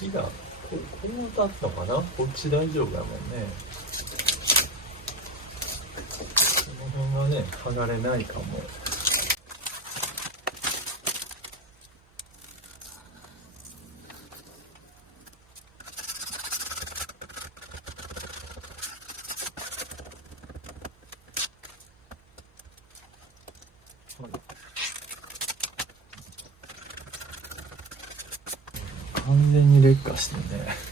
火がこうだったかな。こっち大丈夫やもんね。この辺はね剥がれないかも。完全に劣化してるね。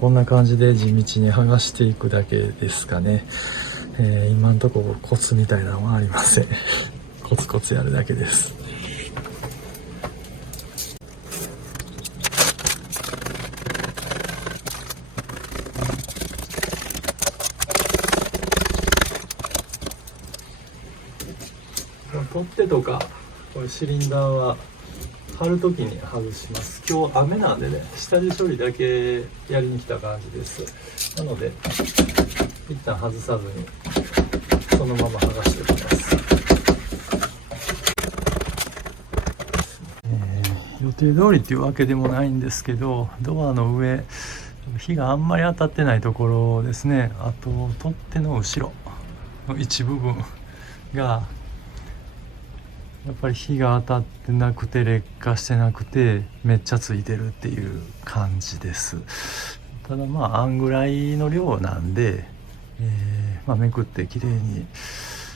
こんな感じで地道に剥がしていくだけですかね。今んとこコツみたいなのはありません。コツコツやるだけです。取っ手とかこれシリンダーは貼るときに外します。今日雨なんでね、下地処理だけやりに来た感じです。なので一旦外さずにそのまま剥がしておきます。予定通りっていうわけでもないんですけど、ドアの上火があんまり当たってないところですね。あと取っ手の後ろの一部分がやっぱり火が当たってなくて劣化してなくてめっちゃついてるっていう感じです。ただあんぐらいの量なんで、めくってきれいに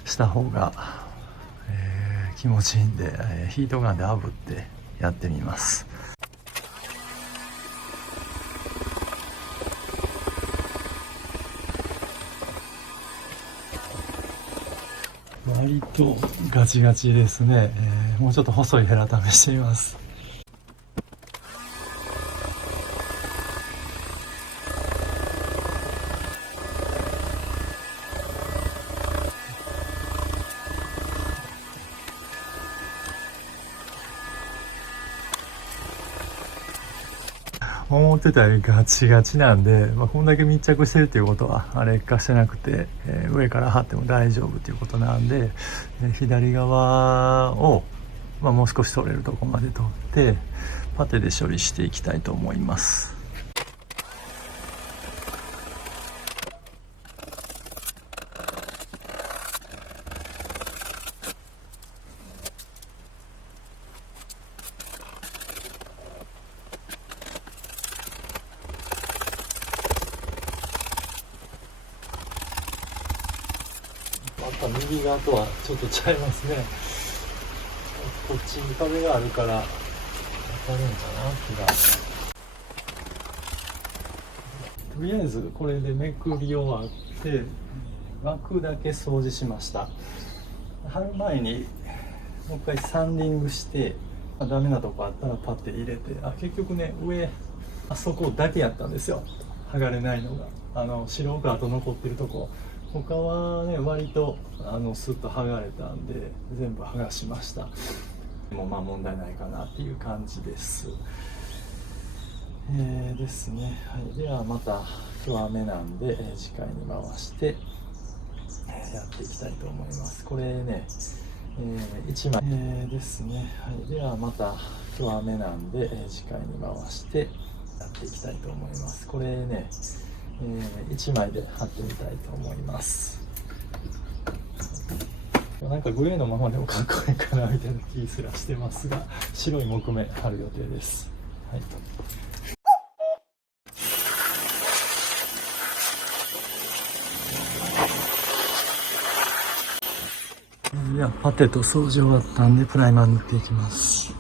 した方が、気持ちいいんで、ヒートガンで炙ってやってみます。割とガチガチですね。もうちょっと細いヘラ試してみます。思ってたよりガチガチなんで、こんだけ密着してるっていうことは劣化してなくて、上から貼っても大丈夫っていうことなんで、左側を、もう少し取れるとこまで取ってパテで処理していきたいと思います。また右側とはちょっと違いますね。こっちに壁があるから当たるんかな、火が。とりあえずこれでめくり終わって枠だけ掃除しました。貼る前にもう一回サンディングして、ダメなとこあったらパッて入れて、結局ね、上あそこだけやったんですよ、剥がれないのが。白く跡残ってるとこ、他はね割とスッと剥がれたんで全部剥がしました。もう問題ないかなっていう感じです。ですね。はい、ではまた今日は雨なんで、次回に回してやっていきたいと思います。これね、1枚、ですね。はい、ではまた今日は雨なんで、次回に回してやっていきたいと思います。これね、1枚で貼ってみたいと思います。なんかグレーのままでもかっこいいかなみたいな気すらしてますが、白い木目貼る予定です。はい。ではパテと掃除終わったんでプライマー塗っていきます。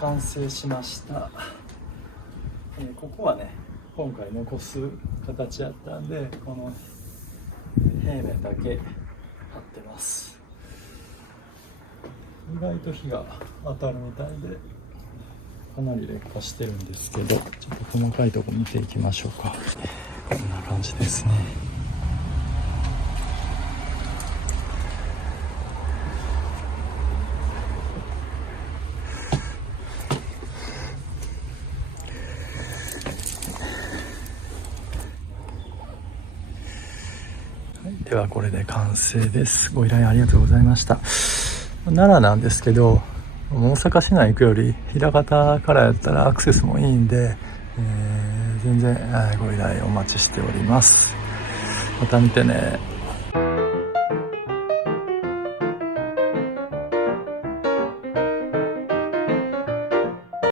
完成しました。ここはね今回残す形やったんでこの平面だけ貼ってます。意外と火が当たるみたいでかなり劣化してるんですけど、ちょっと細かいとこ見ていきましょうか。こんな感じですね。ではこれで完成です。ご依頼ありがとうございました。奈良なんですけど、大阪市内行くより枚方からやったらアクセスもいいんで、全然ご依頼お待ちしております。また見てね。